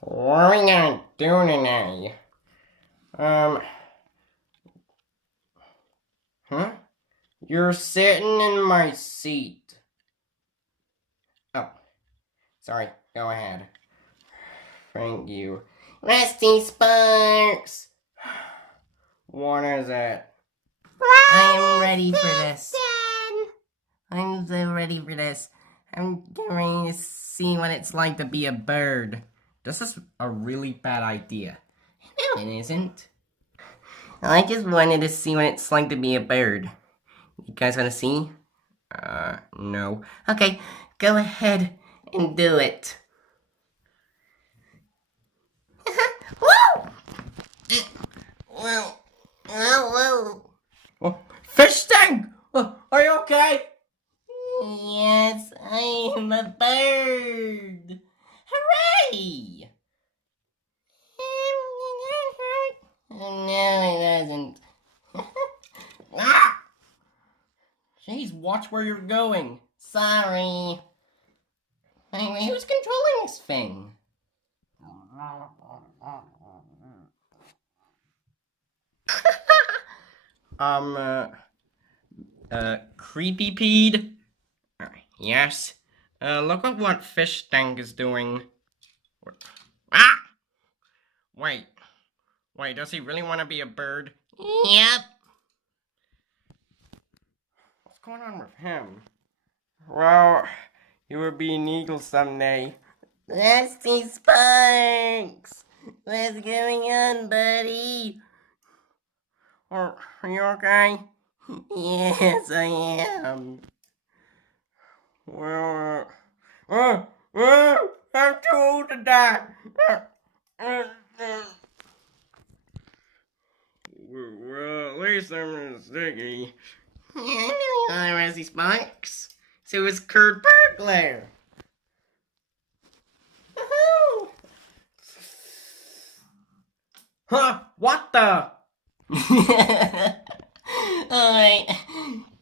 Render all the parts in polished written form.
What are we gonna do today? Huh? You're sitting in my seat. Oh, sorry, go ahead. Thank you. Rusty Sparks! What is it? I am ready for this. I'm so ready for this. I'm going to see what it's like to be a bird. This is a really bad idea. No, it isn't. I just wanted to see what it's like to be a bird. You guys want to see? No. Okay, go ahead and do it. Woo! Whoa! Whoa! Oh, Fish Stank! Are you okay? Yes, I am a bird. Hooray! No, it doesn't. Ah! Jeez, watch where you're going. Sorry. Anyway, who's controlling this thing? Creepy Pede? Yes. Look at what Fish Stank is doing. Ah! Wait, does he really want to be a bird? Yep. What's going on with him? Well, he will be an eagle someday. Rusty Sparks! What's going on, buddy? Are you okay? Yes, I am. Well, I'm too old to die. Well, at least I'm sticky. Yeah, I know you are, Rusty Sparks. So is Kurt Burglar. Woohoo! Huh? What the? Alright,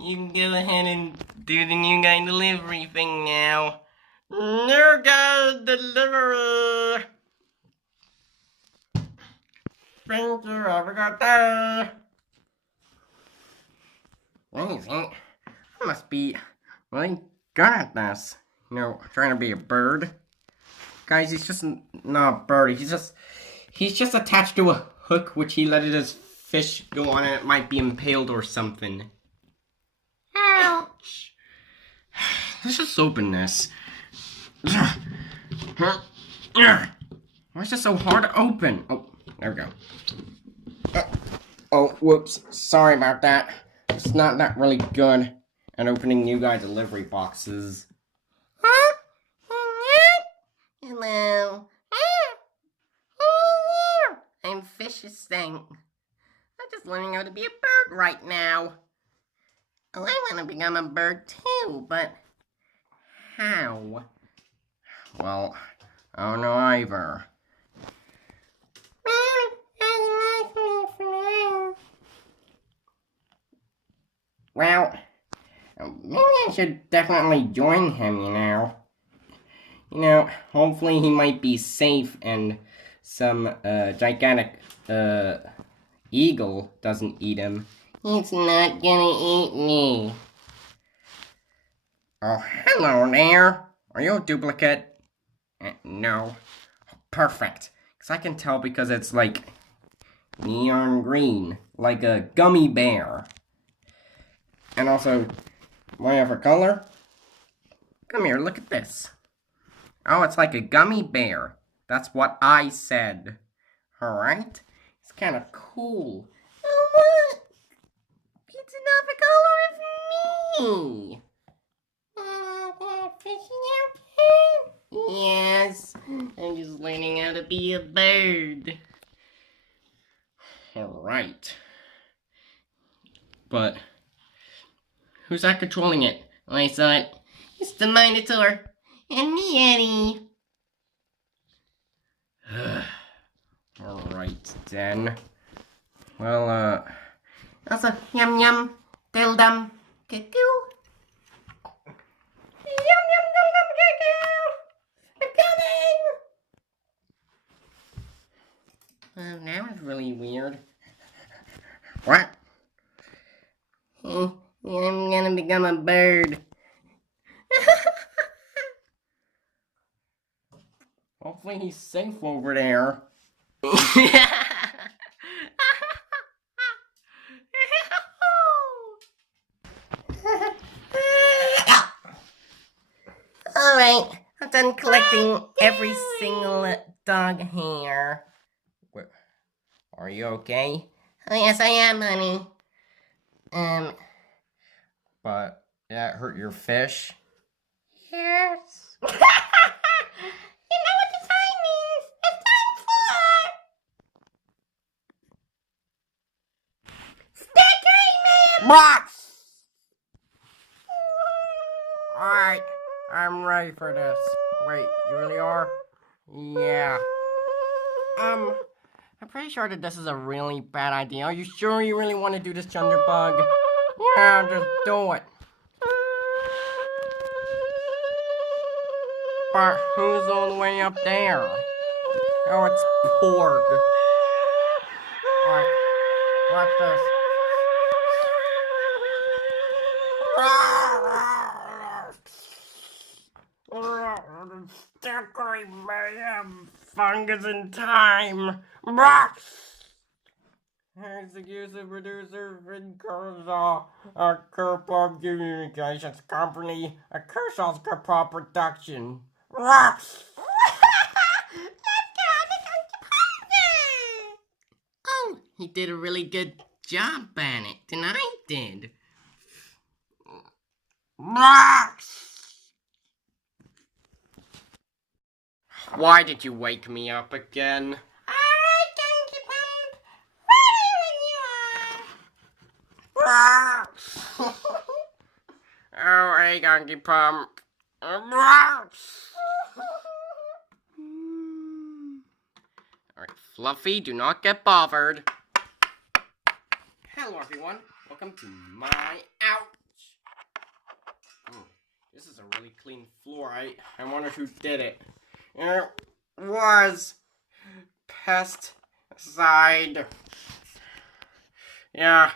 you can go ahead and do the new guy delivery thing now. New guy delivery. Thank you, have a good day. Amazing. I must be really good at this. You know, trying to be a bird. Guys, he's just not a bird. He's just attached to a hook which he let his fish go on and it might be impaled or something. Ouch. Let's just open this. Why is it so hard to open? Oh, there we go. Oh, whoops. Sorry about that. It's not that really good at opening new guy delivery boxes. Huh? Hello. I'm Fishy Stank. I'm just learning how to be a bird right now. Oh, I want to become a bird too, but how? Well, I don't know either. Well, maybe I should definitely join him, you know. You know, hopefully he might be safe and some gigantic eagle doesn't eat him. It's not gonna eat me. Oh, hello there. Are you a duplicate? No. Perfect. Because I can tell because it's like neon green, like a gummy bear. And also, my other color? Come here, look at this. Oh, it's like a gummy bear. That's what I said. Alright? It's kind of cool. Oh, what? It's another color of me. Yes, I'm just learning how to be a bird. Alright. But, who's that controlling it? I saw it. It's the Minotaur and the Yeti. Alright then. Well, Also, yum yum, diddle dum, cuckoo. Yum yum, diddle dum, cuckoo. I'm coming. That was really weird. What? I'm gonna become a bird. Hopefully he's safe over there. Alright, I'm done collecting every single dog hair. Are you okay? Oh, yes, I am, honey. But that hurt your fish? Yes. You know what the sign means. It's time for Stickery Mayhem. Box! Alright, I'm ready for this. Wait, you really are? Yeah. I'm pretty sure that this is a really bad idea. Are you sure you really want to do this, Chunderbug? Yeah, just do it. But who's all the way up there? Oh, it's Porg. Alright, watch this. Stickery Mayhem, Fungus in time. Executive producer Fungus, a Kerpop Communications Company, a Kershaw's Kerpop production. Oh, he did a really good job on it, and I did. Why did you wake me up again? Alright, Donkey Pump. Ready when you are. Oh, hey, Gonky Pump. Alright, Fluffy, do not get bothered. Hello, everyone. Welcome to my ouch. This is a really clean floor. I wonder who did it. It was Pesticide. Yeah,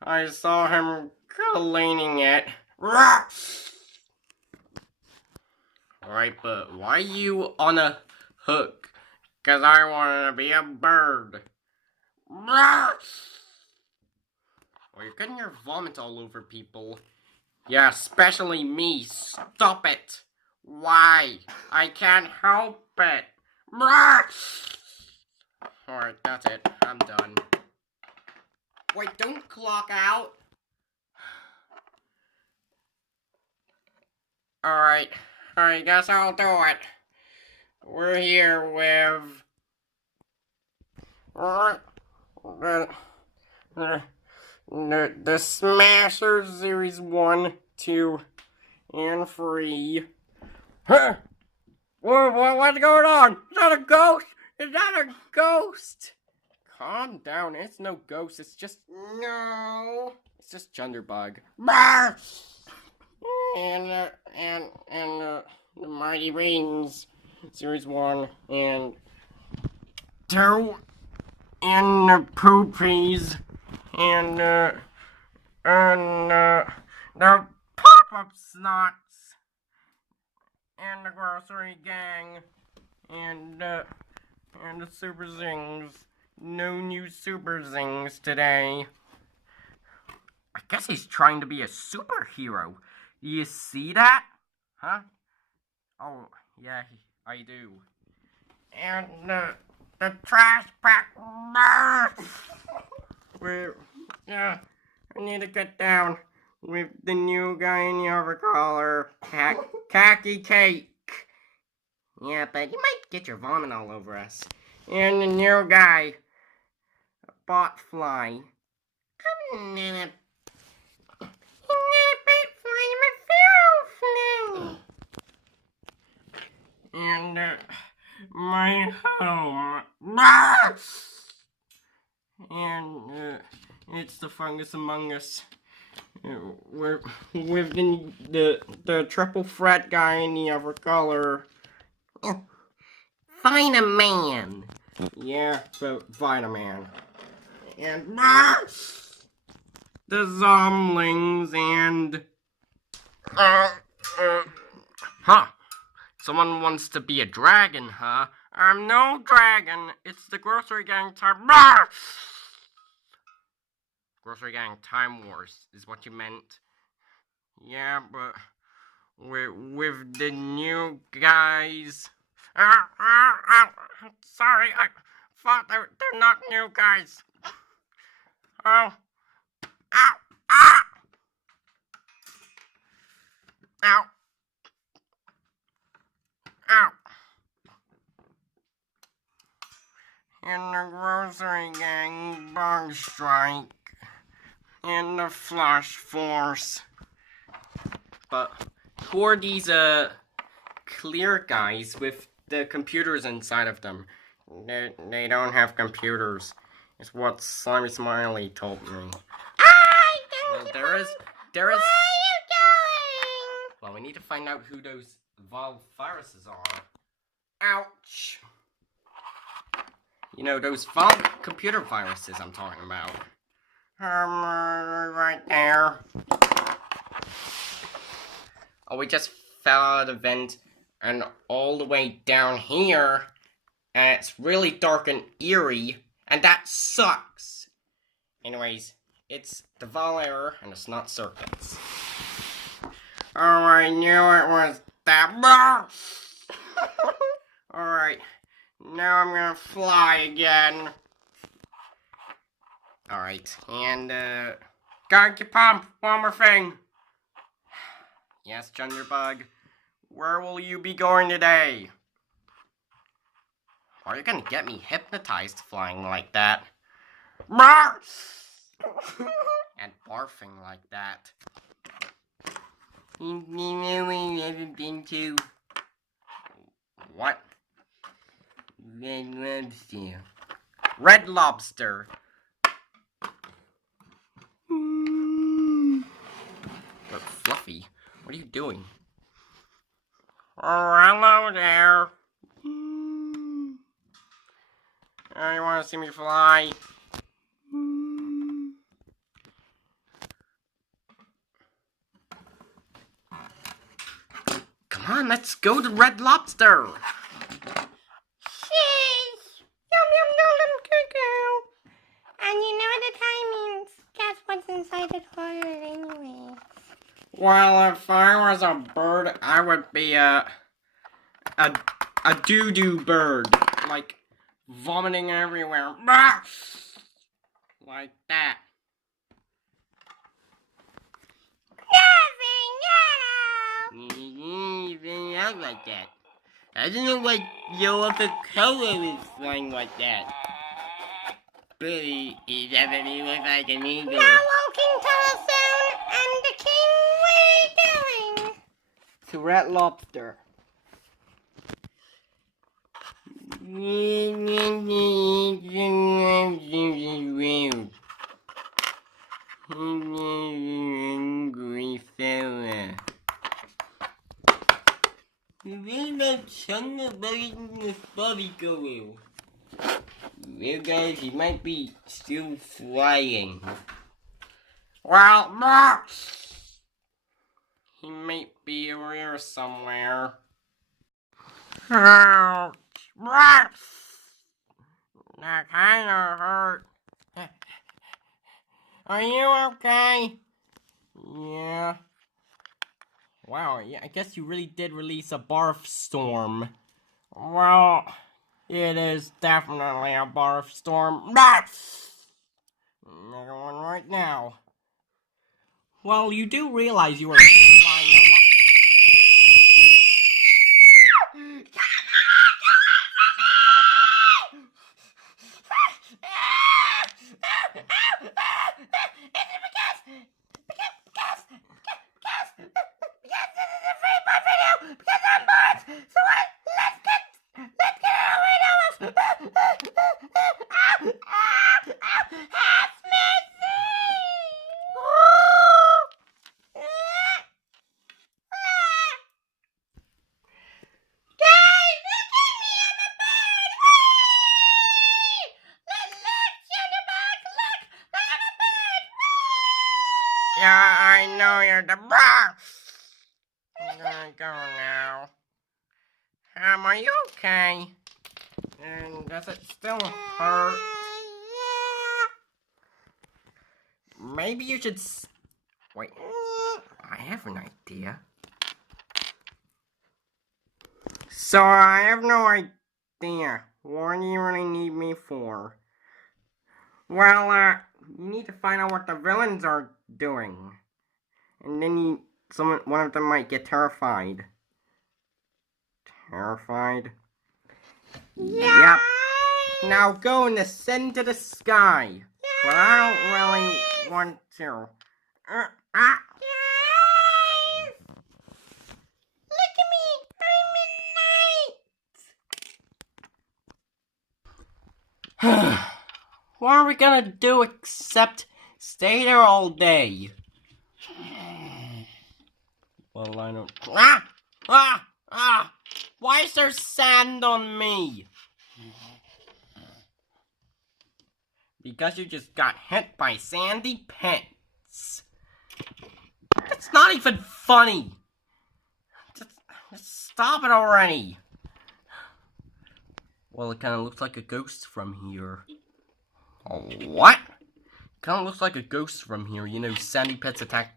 I saw him cleaning it. Alright, but why are you on a hook? 'Cause I want to be a bird. Oh, you're getting your vomit all over people. Yeah, especially me. Stop it. Why? I can't help it. Alright, that's it. I'm done. Wait, don't clock out. Alright, I guess I'll do it. We're here with the Smasher Series 1, 2, and 3. Huh? What's going on? Is that a ghost? Is that a ghost? Calm down, it's no ghost, it's just... No! It's just Chunderbug. And the Mighty Rings Series 1 and 2 and the Poopies and the Pop-Up Snots and the Grocery Gang and the Super Zings. No new Super Zings today. I guess he's trying to be a superhero. You see that? Huh? Oh, yeah, I do. And the trash pack. Yeah, I need to get down with the new guy in the overcollar. Khaki Cake. Yeah, but you might get your vomit all over us. And the new guy, Botfly. I'm not a And my home. And it's the Fungus Among Us. We're with the triple fret guy in the other color. Find a man. Yeah, but Vitaman. And the zomlings and huh? Someone wants to be a dragon, huh? I'm no dragon. It's the grocery gang time. Grocery gang time wars is what you meant. Yeah, but with the new guys. I'm sorry. I thought they're not new guys. Oh. Ow. Ah. Ow. Ow. In the grocery gang bug strike. In the flush force. But who are these clear guys with the computers inside of them? They don't have computers. It's what Slimy Smiley told me. Well, there is. Where are you going? Well, we need to find out who those viruses are. Ouch! You know, those computer viruses I'm talking about. Right there. Oh, we just fell out of the vent and all the way down here. And it's really dark and eerie. And that sucks. Anyways, it's the Vol error and it's not circuits. Oh, I knew it was that. Alright, now I'm gonna fly again. Alright, and gotta keep pump, one more thing. Yes, Chunderbug, where will you be going today? Are you gonna get me hypnotized flying like that? And barfing like that. Haven't been to what? Red Lobster. Red Lobster. But Fluffy, what are you doing? Oh, hello there. Oh, you want to see me fly? Come on, let's go to Red Lobster. Sheesh. Yum yum yum cuckoo. And you know what the time means. Guess what's inside the toilet anyway? Well, if I was a bird, I would be a doo-doo bird. Like, vomiting everywhere. Like that. Nothing out like that. I don't know what your other color is flying like that. But it definitely looks like an eagle. Now walking telephone and the king, where are you going? To Red Lobster. Hungry fella. Where the Chunderbug and the Bobby go? Well, guys, he might be still flying. Well, he might be over here somewhere. Ouch! That kinda hurt. Are you okay? Yeah. Wow, yeah, I guess you really did release a barf storm. Well, it is definitely a barf storm. Another one right now. Well, you do realize you were flying a lot. Yeah, I know you're the boss. I'm gonna go now. Are you okay? And does it still hurt? Maybe you should wait. I have an idea. So I have no idea. What do you really need me for? Well, you need to find out what the villains are doing. And then one of them might get terrified. Terrified? Yeah. Yep. Now go and ascend to the sky. But I don't really want to. Guys! Look at me! I'm in light! What are we gonna do except stay there all day? Well, I don't... Why is there sand on me? Because you just got hit by sandy pits. It's not even funny. Just stop it already. Well, it kind of looks like a ghost from here. Oh, what? Kind of looks like a ghost from here. You know, sandy pits attached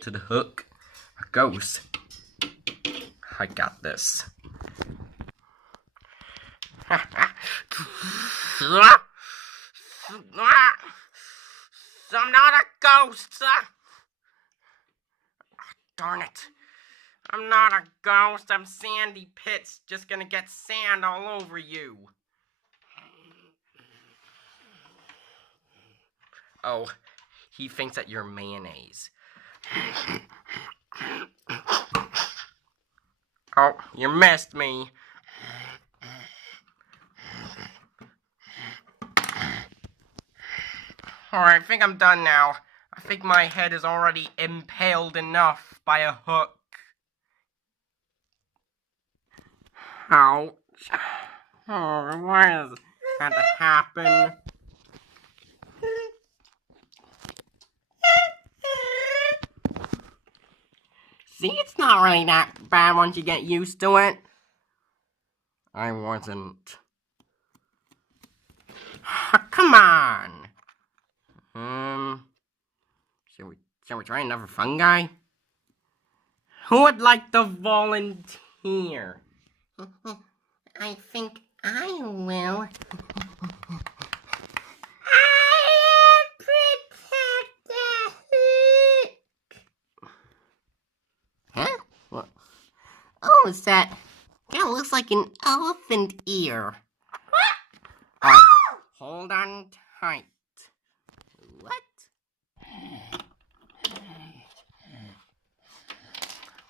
to the hook. A ghost. I got this. I'm not a ghost. Darn it. I'm not a ghost. I'm Sandy Pits. Just gonna get sand all over you. Oh, he thinks that you're mayonnaise. Oh, you missed me. Alright, I think I'm done now. I think my head is already impaled enough by a hook. Ouch. Oh, why does it have to happen? See, it's not really that bad once you get used to it. I wasn't. Come on. Shall we try another fungi? Who would like to volunteer? I think I will. Huh? What? Oh, is that? That looks like an elephant ear. Alright, hold on tight. What?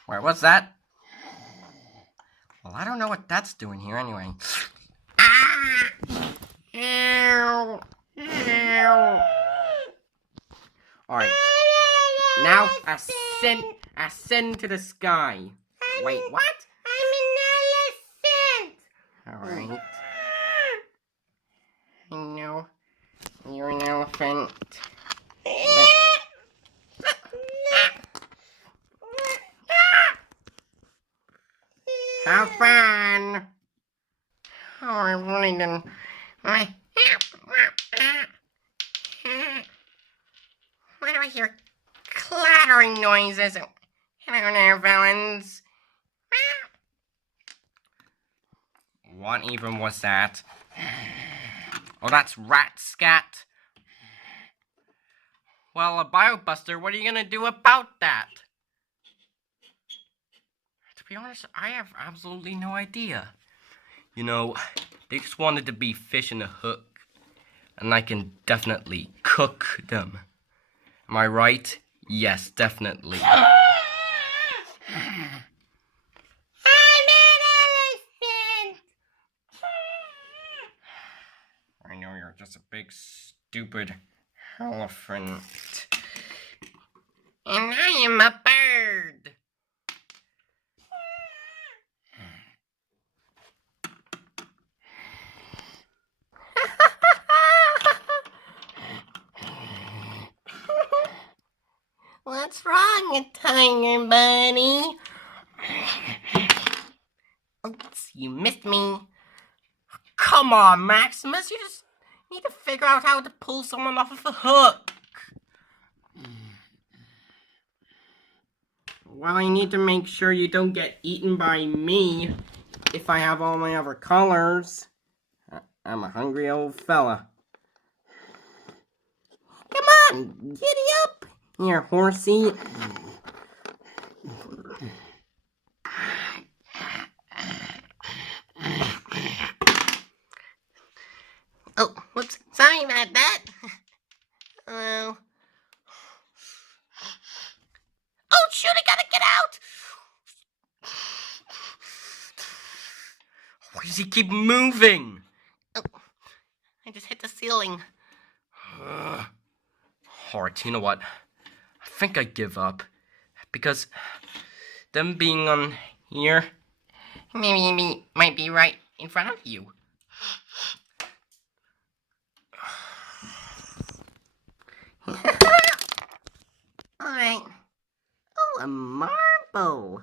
Wait, what's that? Well, I don't know what that's doing here anyway. Ah! Ew. Ew. Alright. Now ascend to the sky. Wait, what? I'm an elephant. Alright. I know. You're an elephant. Have fun! Oh, I really didn't. Why do I hear clattering noises? Hello there, villains. What even was that? Oh, that's Ratscat. Well, a BioBuster, what are you gonna do about that? To be honest, I have absolutely no idea. You know, they just wanted to be fish in a hook. And I can definitely cook them. Am I right? Yes, definitely. I'm an elephant. I know you're just a big, stupid elephant. And I am a bird. wrong, Tiger Bunny? Oops, you missed me. Come on, Maximus, you just need to figure out how to pull someone off of a hook. Well, I need to make sure you don't get eaten by me if I have all my other colors. I'm a hungry old fella. Come on, giddy up. Here, horsey. Oh, whoops, sorry about that. Oh. Oh, shoot, I gotta get out! Why does he keep moving? Oh, I just hit the ceiling. Alright, you know what? I think I give up. Because them being on here... Maybe might be right in front of you. Alright. Oh, a marble.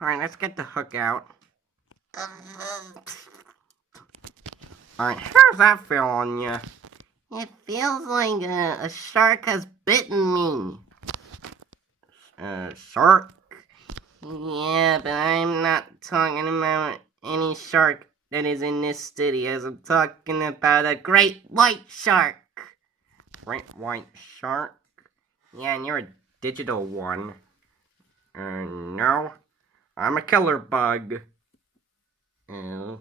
Alright, let's get the hook out. Alright, how's that feel on you? It feels like a shark has bitten me. Shark? Yeah, but I'm not talking about any shark that is in this studio. I'm talking about a great white shark. Great white shark? Yeah, and you're a digital one. No. I'm a killer bug. Oh.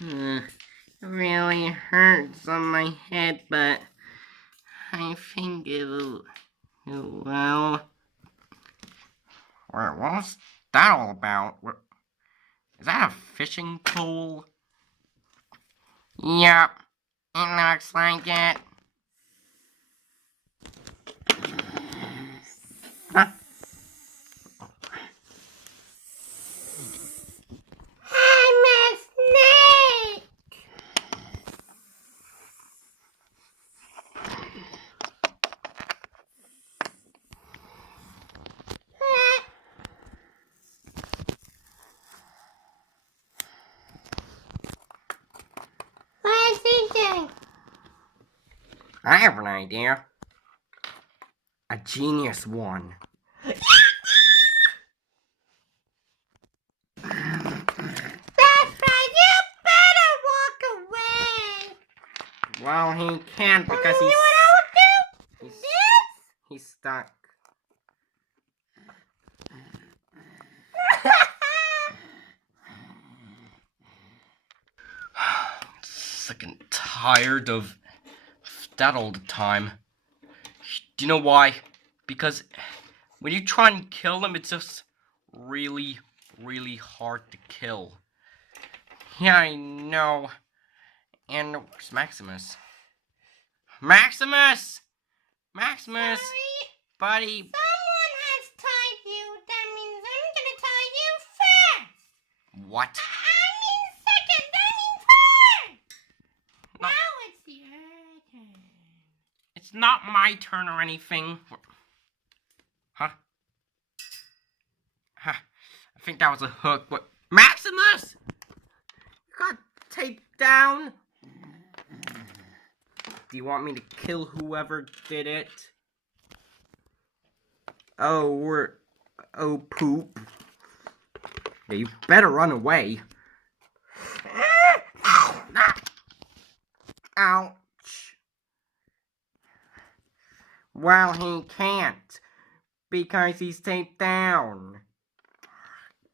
It really hurts on my head, but I think it'll do well. Wait, what's that all about? Is that a fishing pole? Yep, it looks like it. Huh? I'm a snake! What's he doing? I have an idea. A genius one. Well, he can't because You know what I would do? he's stuck. Sick and tired of that all the time. Do you know why? Because when you try and kill him, it's just really, really hard to kill. Yeah, I know. And where's Maximus? Maximus! Maximus! Sorry. Buddy! Someone has tied you. That means I'm gonna tie you first. What? I mean second. I mean first. No. Now it's your turn. It's not my turn or anything. Huh? Huh. I think that was a hook. What? Maximus! You got taped down? Do you want me to kill whoever did it? Oh, poop. Yeah, you better run away. Ouch. Well, he can't. Because he's taped down.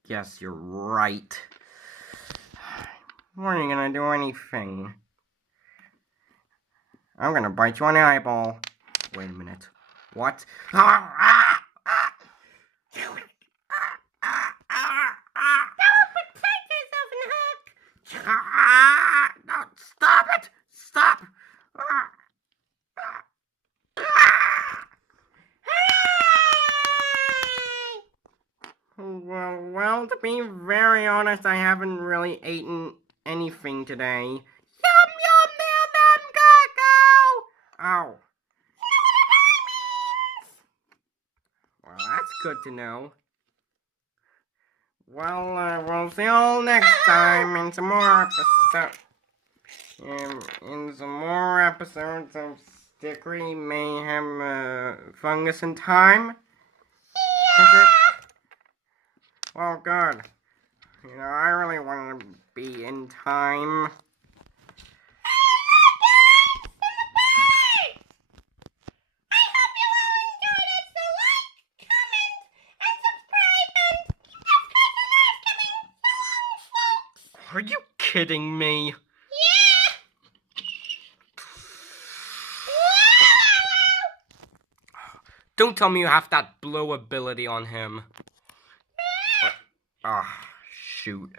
Guess you're right. When are you gonna do anything? I'm gonna bite you on the eyeball. Wait a minute. What? Don't protect yourself in the hook. No, stop it! Stop! Well, to be very honest, I haven't really eaten anything today. Yum, yum, yum, yum, caco! Oh. good to know. Well, we'll see you all next time in some more episodes. In some more episodes of Stickery Mayhem, Fungus in Time. Is it? Well, good. You know, I really want to be in time. Are you kidding me? Don't tell me you have that blow ability on him. Ah, shoot.